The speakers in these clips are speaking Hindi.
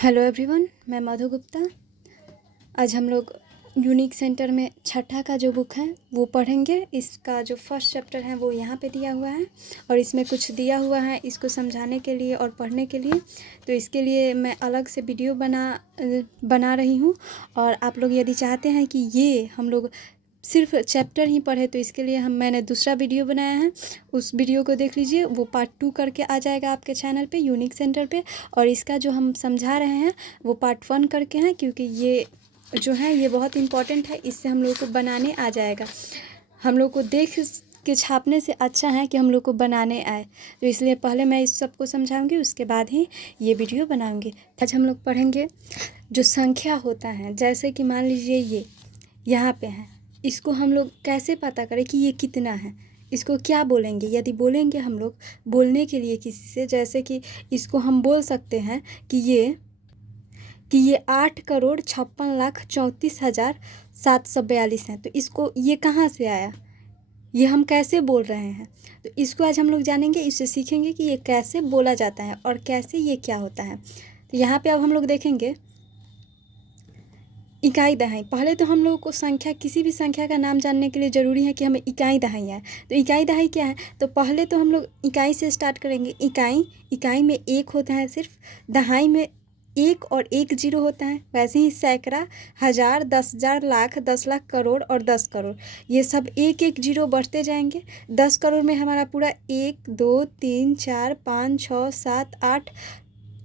हेलो एवरीवन, मैं मधु गुप्ता। आज हम लोग यूनिक सेंटर में छठा का जो बुक है वो पढ़ेंगे। इसका जो फर्स्ट चैप्टर है वो यहाँ पे दिया हुआ है और इसमें कुछ दिया हुआ है इसको समझाने के लिए और पढ़ने के लिए। तो इसके लिए मैं अलग से वीडियो बना रही हूँ। और आप लोग यदि चाहते हैं कि ये हम लोग सिर्फ चैप्टर ही पढ़े तो इसके लिए मैंने दूसरा वीडियो बनाया है, उस वीडियो को देख लीजिए। वो पार्ट 2 करके आ जाएगा आपके चैनल पे यूनिक सेंटर पे। और इसका जो हम समझा रहे हैं वो पार्ट 1 करके हैं, क्योंकि ये जो है ये बहुत इम्पॉर्टेंट है। इससे हम लोग को बनाने आ जाएगा। हम लोग को देख के छापने से अच्छा है कि हम लोग को बनाने आए। तो इसलिए पहले मैं इस सबको समझाऊंगी, उसके बाद ही ये वीडियो बनाऊंगी। आज हम लोग पढ़ेंगे जो संख्या होता है। जैसे कि मान लीजिए ये यहाँ पे है, इसको हम लोग कैसे पता करें कि ये कितना है, इसको क्या बोलेंगे। यदि बोलेंगे हम लोग बोलने के लिए किसी से, जैसे कि इसको हम बोल सकते हैं कि ये 8,56,34,742 है। तो इसको ये कहाँ से आया, ये हम कैसे बोल रहे हैं, तो इसको आज हम लोग जानेंगे। इससे सीखेंगे कि ये कैसे बोला जाता है और कैसे ये क्या होता है। तो यहाँ पे अब हम लोग देखेंगे इकाई दहाई। पहले तो हम लोगों को संख्या, किसी भी संख्या का नाम जानने के लिए ज़रूरी है कि हमें इकाई दहाई आए। तो इकाई दहाई क्या है, तो पहले तो हम लोग इकाई से स्टार्ट करेंगे। इकाई में एक होता है सिर्फ, दहाई में 1 और 1 जीरो होता है। वैसे ही सैकड़ा, हज़ार, 10,000, लाख, 10 लाख, करोड़ और 10 करोड़, ये सब 1-1 जीरो बढ़ते जाएंगे। 10 करोड़ में हमारा पूरा 1 2 3 4 5 6 7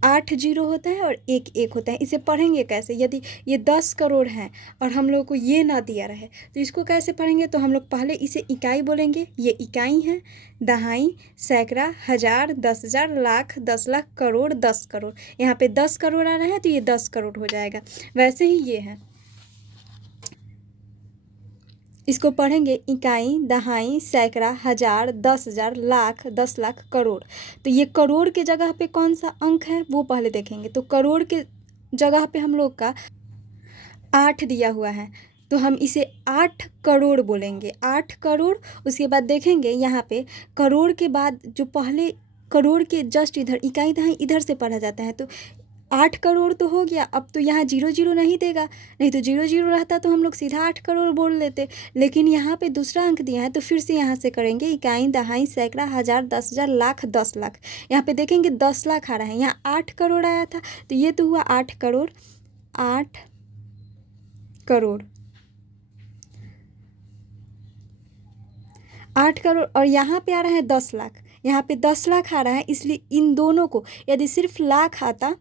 8 जीरो होता है और 1 1 होता है। इसे पढ़ेंगे कैसे, यदि ये 10 करोड़ हैं और हम लोग को ये ना दिया रहे तो इसको कैसे पढ़ेंगे। तो हम लोग पहले इसे इकाई बोलेंगे, ये इकाई है। दहाई, सैकड़ा, हज़ार, 10,000, लाख, 10 लाख, करोड़, 10 करोड़। यहाँ पे 10 करोड़ आ रहा है तो ये 10 करोड़ हो जाएगा। वैसे ही ये है, इसको पढ़ेंगे इकाई, दहाई, सैकड़ा, हज़ार, 10,000, लाख, 10 लाख, करोड़। तो ये करोड़ के जगह पे कौन सा अंक है वो पहले देखेंगे। तो करोड़ के जगह पे हम लोग का 8 दिया हुआ है, तो हम इसे 8 करोड़ बोलेंगे। 8 करोड़। उसके बाद देखेंगे यहाँ पे करोड़ के बाद जो पहले करोड़ के जस्ट इधर इकाई दहाई इधर से पढ़ा जाता है। तो 8 करोड़ तो हो गया। अब तो यहाँ 0 0 नहीं देगा, नहीं तो 0 0 रहता तो हम लोग सीधा 8 करोड़ बोल लेते। लेकिन यहाँ पे दूसरा अंक दिया है तो फिर से यहाँ से करेंगे इकाई, दहाई, सैकड़ा, हज़ार, 10,000, लाख, 10 लाख। यहाँ पे देखेंगे 10 लाख आ रहा है, यहाँ 8 करोड़ आया था तो ये तो हुआ 8 करोड़। 8 करोड़, 8 करोड़। और यहाँ पे आ रहा है 10 लाख, यहाँ पे 10 लाख आ रहा है। इसलिए इन दोनों को, यदि सिर्फ लाख आता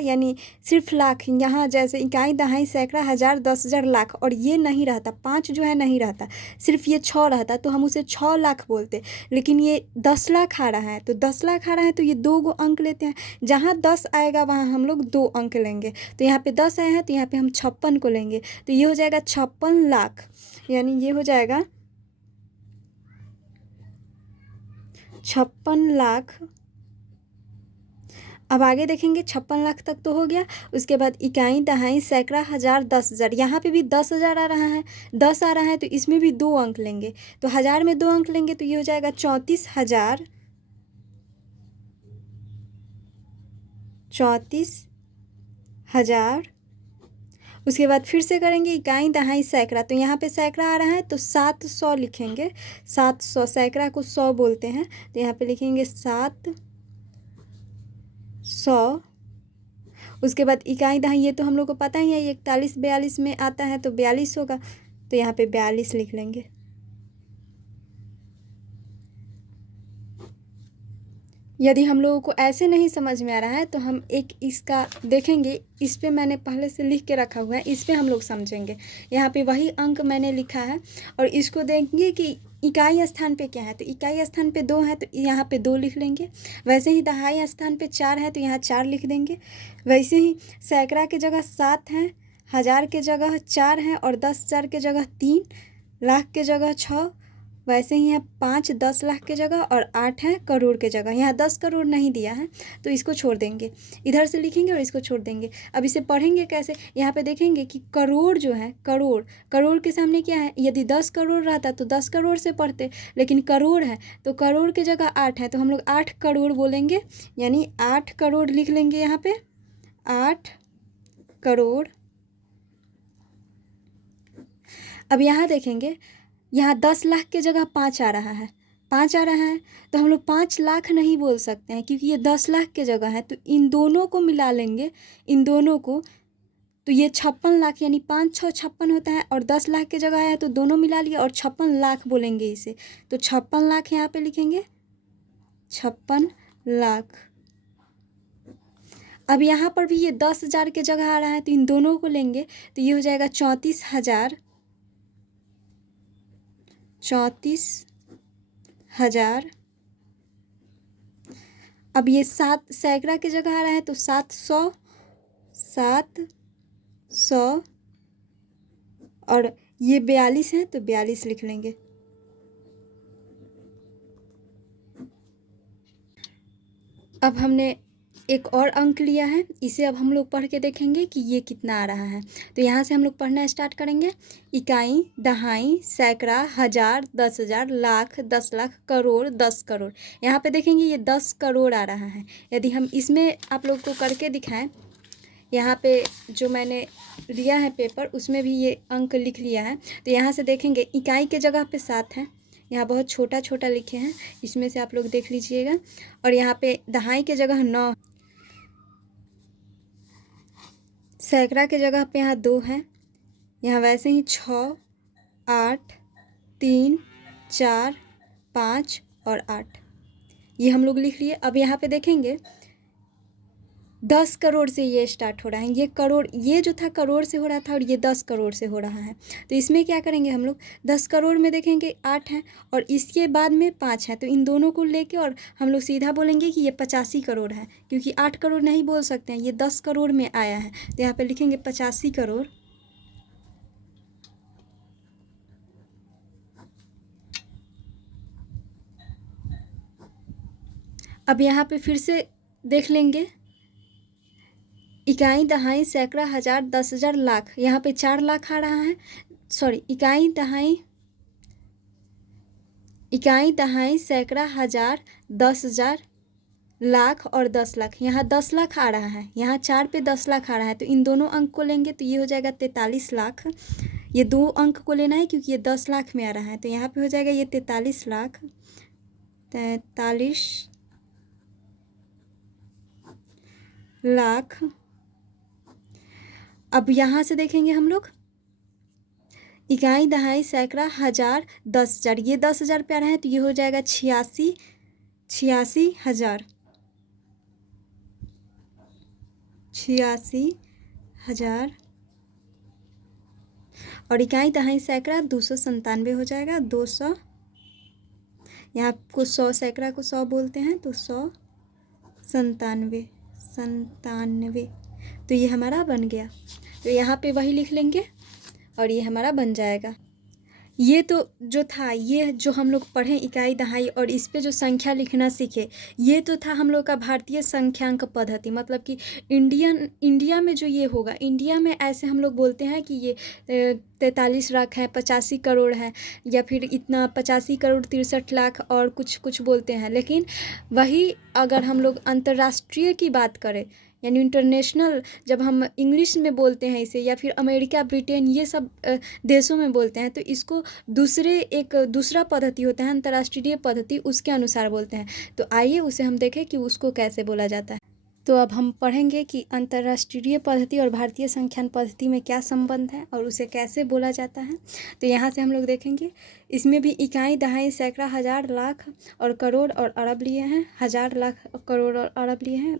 यानी सिर्फ लाख, यहाँ जैसे इकाई, दहाई, सैकड़ा, हज़ार, 10,000, लाख, और ये नहीं रहता, 5 जो है नहीं रहता, सिर्फ ये 6 रहता तो हम उसे 6 लाख बोलते। लेकिन ये 10 लाख आ रहा है, तो 10 लाख आ रहा है तो ये 2 गो अंक लेते हैं। जहाँ 10 आएगा वहाँ हम लोग 2 अंक लेंगे। तो यहाँ पे 10 आए हैं तो यहाँ पे हम 56 को लेंगे। तो ये हो जाएगा 56 लाख, यानी ये हो जाएगा 56 लाख। अब आगे देखेंगे 56 लाख तक तो हो गया। उसके बाद इकाई, दहाई, सैकड़ा, हज़ार, 10,000, यहाँ पे भी 10,000 आ रहा है, 10 आ रहा है तो इसमें भी 2 अंक लेंगे। तो हज़ार में 2 अंक लेंगे तो ये हो जाएगा 34,000, 34,000। उसके बाद फिर से करेंगे इकाई, दहाई, सैकड़ा। तो यहाँ पे सैकड़ा आ रहा है तो 700 लिखेंगे। 700, सैकड़ा को 100 बोलते हैं तो यहाँ पे लिखेंगे 700। उसके बाद इकाई, दहाई ये तो हम लोग को पता ही है, ये 41 42 में आता है तो 42 होगा, तो यहाँ पे 42 लिख लेंगे। यदि हम लोगों को ऐसे नहीं समझ में आ रहा है तो हम एक इसका देखेंगे, इस पे मैंने पहले से लिख के रखा हुआ है, इस पे हम लोग समझेंगे। यहाँ पे वही अंक मैंने लिखा है और इसको देखेंगे कि इकाई स्थान पे क्या है। तो इकाई स्थान पे 2 है तो यहाँ पे 2 लिख लेंगे। वैसे ही दहाई स्थान पे 4 है तो यहाँ 4 लिख देंगे। वैसे ही सैकड़ा के जगह 7 है, हज़ार के जगह 4 है और 10,000 के जगह 3, लाख के जगह 6, वैसे ही है 5 10 लाख के जगह, और 8 है करोड़ के जगह। यहाँ 10 करोड़ नहीं दिया है तो इसको छोड़ देंगे, इधर से लिखेंगे और इसको छोड़ देंगे। अब इसे पढ़ेंगे कैसे, यहाँ पे देखेंगे कि करोड़ जो है, करोड़ के सामने क्या है। यदि 10 करोड़ रहता तो 10 करोड़ से पढ़ते, लेकिन करोड़ है तो करोड़ के जगह 8 है तो हम लोग 8 करोड़ बोलेंगे, यानी 8 करोड़ लिख लेंगे यहाँ पे। 8 करोड़। अब यहाँ देखेंगे, यहाँ 10 लाख के जगह 5 आ रहा है, 5 आ रहा है, तो हम लोग 5 लाख नहीं बोल सकते हैं क्योंकि ये 10 लाख के जगह है। तो इन दोनों को मिला लेंगे, इन दोनों को, तो ये 56 लाख, यानी 5 6 56 होता है, और 10 लाख की जगह है तो दोनों मिला लिए और 56 लाख बोलेंगे इसे। तो 56 लाख यहाँ पे लिखेंगे, 56 लाख। अब यहाँ पर भी ये 10,000 के जगह आ रहा है तो इन दोनों को लेंगे तो ये हो जाएगा 34,000, 34,000। अब ये 7 सैकड़ा की जगह आ रहा है तो 700, 700, और ये 42 है तो 42 लिख लेंगे। अब हमने एक और अंक लिया है, इसे अब हम लोग पढ़ के देखेंगे कि ये कितना आ रहा है। तो यहाँ से हम लोग पढ़ना स्टार्ट करेंगे। इकाई, दहाई, सैकड़ा, हज़ार, 10,000, लाख, 10 लाख, करोड़, 10 करोड़। यहाँ पे देखेंगे ये 10 करोड़ आ रहा है। यदि हम इसमें आप लोग को करके दिखाएं, यहाँ पे जो मैंने लिया है पेपर उसमें भी ये अंक लिख लिया है। तो यहाँ से देखेंगे इकाई के जगह पे 7 है, यहाँ बहुत छोटा छोटा लिखे हैं, इसमें से आप लोग देख लीजिएगा। और यहाँ पे दहाई के जगह 9, सैकड़ा के जगह पे यहाँ 2 है, यहाँ वैसे ही 6, 8, 3, 4, 5 और 8, ये हम लोग लिख लिए। अब यहाँ पे देखेंगे 10 करोड़ से ये स्टार्ट हो रहा है, ये करोड़, ये जो था करोड़ से हो रहा था और ये 10 करोड़ से हो रहा है। तो इसमें क्या करेंगे हम लोग, 10 करोड़ में देखेंगे 8 है और इसके बाद में 5 है, तो इन दोनों को लेके और हम लोग सीधा बोलेंगे कि ये 85 करोड़ है, क्योंकि 8 करोड़ नहीं बोल सकते हैं, ये 10 करोड़ में आया है। तो यहाँ पर लिखेंगे 85 करोड़। अब यहाँ पे फिर से देख लेंगे, इकाई, दहाई, सैकड़ा, हज़ार, 10,000, लाख, यहाँ पे 4 लाख आ रहा है। सॉरी, इकाई, दहाई, सैकड़ा, हज़ार, 10,000, लाख और 10 लाख, यहाँ 10 लाख आ रहा है, यहाँ 4 पे 10 लाख आ रहा है। तो इन दोनों अंक को लेंगे तो ये हो जाएगा 43 लाख। ये 2 अंक को लेना है क्योंकि ये 10 लाख में आ रहा है, तो यहाँ पे हो जाएगा ये 43 लाख, 43 लाख। अब यहाँ से देखेंगे हम लोग, इकाई, दहाई, सैकड़ा, हज़ार, 10,000, ये 10,000 पे आ रहा है तो ये हो जाएगा 86 हज़ार, 86 हज़ार। और इकाई, दहाई, सैकड़ा 297 हो जाएगा, 200, यहाँ को 100 सैकड़ा को 100 बोलते हैं तो 197, तो ये हमारा बन गया। तो यहाँ पे वही लिख लेंगे और ये हमारा बन जाएगा। ये तो जो था, ये जो हम लोग पढ़े इकाई, दहाई और इस पे जो संख्या लिखना सीखे, ये तो था हम लोग का भारतीय संख्यांक पद्धति, मतलब कि इंडिया में जो ये होगा, इंडिया में ऐसे हम लोग बोलते हैं कि ये 43 लाख है, 85 करोड़ है, या फिर इतना 85 करोड़ 63 लाख और कुछ कुछ बोलते हैं। लेकिन वही अगर हम लोग अंतर्राष्ट्रीय की बात करें, यानी इंटरनेशनल, जब हम इंग्लिश में बोलते हैं इसे, या फिर अमेरिका, ब्रिटेन, ये सब देशों में बोलते हैं, तो इसको दूसरा पद्धति होता है, अंतर्राष्ट्रीय पद्धति, उसके अनुसार बोलते हैं। तो आइए उसे हम देखें कि उसको कैसे बोला जाता है। तो अब हम पढ़ेंगे कि अंतर्राष्ट्रीय पद्धति और भारतीय संख्यान पद्धति में क्या संबंध है और उसे कैसे बोला जाता है। तो यहाँ से हम लोग देखेंगे, इसमें भी इकाई, दहाई, सैकड़ा, हज़ार, लाख और करोड़ और अरब लिए हैं, हज़ार, लाख, करोड़ और अरब लिए हैं।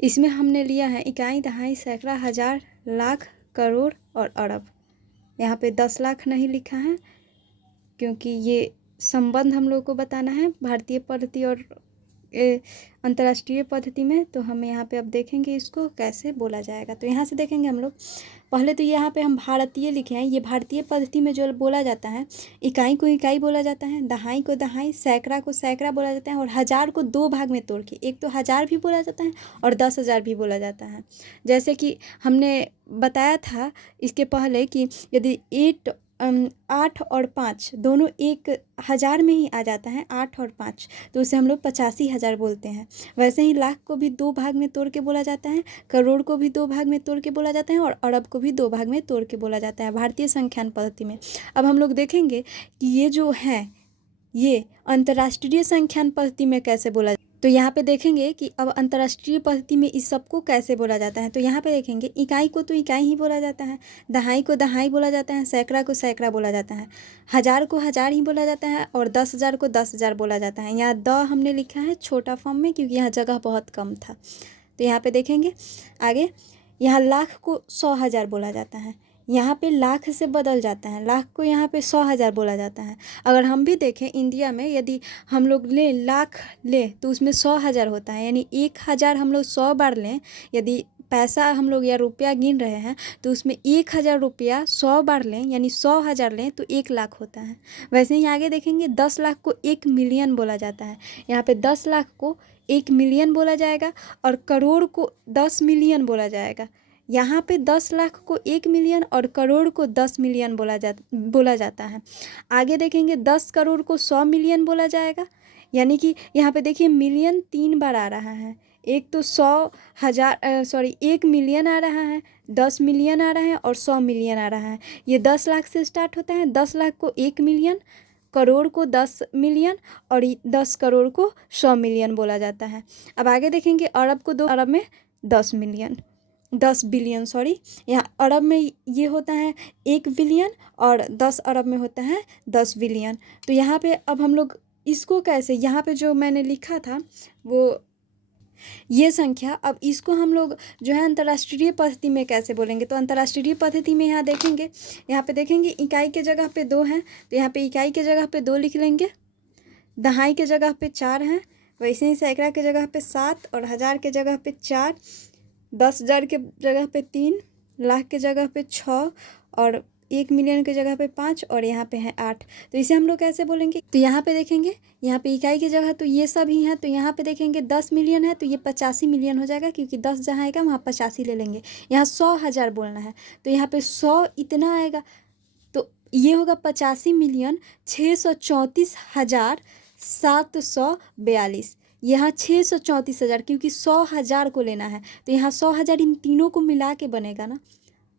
इसमें हमने लिया है इकाई, दहाई, सैकड़ा, हज़ार, लाख, करोड़ और अरब। यहाँ पे 10 लाख नहीं लिखा है क्योंकि ये संबंध हम लोग को बताना है भारतीय पद्धति और अंतर्राष्ट्रीय पद्धति में। तो हम यहाँ पे अब देखेंगे इसको कैसे बोला जाएगा। तो यहाँ से देखेंगे हम लोग, पहले तो यहाँ पे हम भारतीय लिखे हैं। ये भारतीय पद्धति में जो बोला जाता है, इकाई को इकाई बोला जाता है, दहाई को दहाई, सैकड़ा को सैकड़ा बोला जाता है, और हज़ार को 2 भाग में तोड़ के, एक तो हज़ार भी बोला जाता है और 10,000 भी बोला जाता है। जैसे कि हमने बताया था इसके पहले कि यदि 8 और 5 दोनों 1000 में ही आ जाता है, 8 और 5, तो उसे हम लोग 85,000 बोलते हैं। वैसे ही लाख को भी 2 भाग में तोड़ के बोला जाता है, करोड़ को भी 2 भाग में तोड़ के बोला जाता है और अरब को भी 2 भाग में तोड़ के बोला जाता है भारतीय संख्यान पद्धति में। अब हम लोग देखेंगे कि ये जो है ये अंतर्राष्ट्रीय संख्यान पद्धति में कैसे बोला। तो यहाँ पे देखेंगे कि अब अंतर्राष्ट्रीय पद्धति में इस सब को कैसे बोला जाता है। तो यहाँ पे देखेंगे इकाई को तो इकाई ही बोला जाता है, दहाई को दहाई बोला जाता है, सैकड़ा को सैकड़ा बोला जाता है, हज़ार को हज़ार ही बोला जाता है और 10,000 को 10,000 बोला जाता है। यहाँ द हमने लिखा है छोटा फॉर्म में क्योंकि यहाँ जगह बहुत कम था। तो यहाँ पे देखेंगे आगे, यहाँ लाख को 100,000 बोला जाता है, यहाँ पे लाख से बदल जाता है, लाख को यहाँ पे 100,000 बोला जाता है। अगर हम भी देखें इंडिया में यदि हम लोग लें लाख ले तो उसमें 100,000 होता है, यानी 1,000 हम लोग 100 बार लें, यदि पैसा हम लोग या रुपया गिन रहे हैं तो उसमें 1,000 रुपया 100 बार लें यानी 100,000 लें तो 1 लाख होता है। वैसे ही आगे देखेंगे 10 लाख को 1 मिलियन बोला जाता है, यहाँ पे 10 लाख को 1 मिलियन बोला जाएगा और करोड़ को 10 मिलियन बोला जाएगा। यहाँ पे 10 लाख को 1 मिलियन और करोड़ को 10 मिलियन बोला जाता है। आगे देखेंगे 10 करोड़ को 100 मिलियन बोला जाएगा, यानी कि यहाँ पे देखिए मिलियन 3 बार आ रहा है, एक तो 1 मिलियन आ रहा है, 10 मिलियन आ रहा है और 100 मिलियन आ रहा है। ये 10 लाख से स्टार्ट होता है, 10 लाख को 1 मिलियन, करोड़ को 10 मिलियन और 10 करोड़ को 100 मिलियन बोला जाता है। अब आगे देखेंगे अरब को 2 अरब में 10 बिलियन यहाँ अरब में ये होता है 1 बिलियन और 10 अरब में होता है 10 बिलियन। तो यहाँ पे अब हम लोग इसको कैसे, यहाँ पे जो मैंने लिखा था वो ये संख्या, अब इसको हम लोग जो है अंतर्राष्ट्रीय पद्धति में कैसे बोलेंगे। तो अंतर्राष्ट्रीय पद्धति में यहाँ देखेंगे, यहाँ पे देखेंगे इकाई के जगह पे 2 हैं तो यहाँ पे इकाई के जगह पे 2 लिख लेंगे, दहाई के जगह पे 4 हैं, वैसे ही सैकड़ा के जगह पे 7 और हज़ार के जगह पे 4, 10,000 के जगह पे 3, लाख के जगह पे 6 और 1 मिलियन के जगह पे 5 और यहाँ पे है 8। तो इसे हम लोग कैसे बोलेंगे। तो यहाँ पे देखेंगे, यहाँ पे इकाई की जगह तो ये सब ही हैं, तो यहाँ पे देखेंगे 10 मिलियन है तो ये 85 मिलियन हो जाएगा क्योंकि 10 जहाँ आएगा वहाँ 85 ले लेंगे। यहाँ 100,000 बोलना है तो यहाँ पे 100 इतना आएगा तो ये होगा 85,634,742। यहाँ 634,000 क्योंकि 100,000 को लेना है तो यहाँ 100,000 इन तीनों को मिला के बनेगा ना।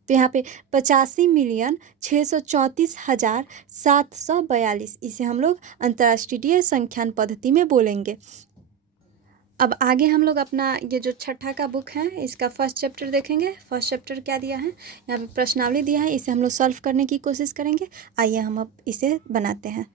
तो यहाँ पे 85,634,742 इसे हम लोग अंतर्राष्ट्रीय संख्यान पद्धति में बोलेंगे। अब आगे हम लोग अपना ये जो छठा का बुक है इसका फर्स्ट चैप्टर देखेंगे। फर्स्ट चैप्टर क्या दिया है, यहाँ पे प्रश्नावली दिया है, इसे हम लोग सॉल्व करने की कोशिश करेंगे। आइए हम अब इसे बनाते हैं।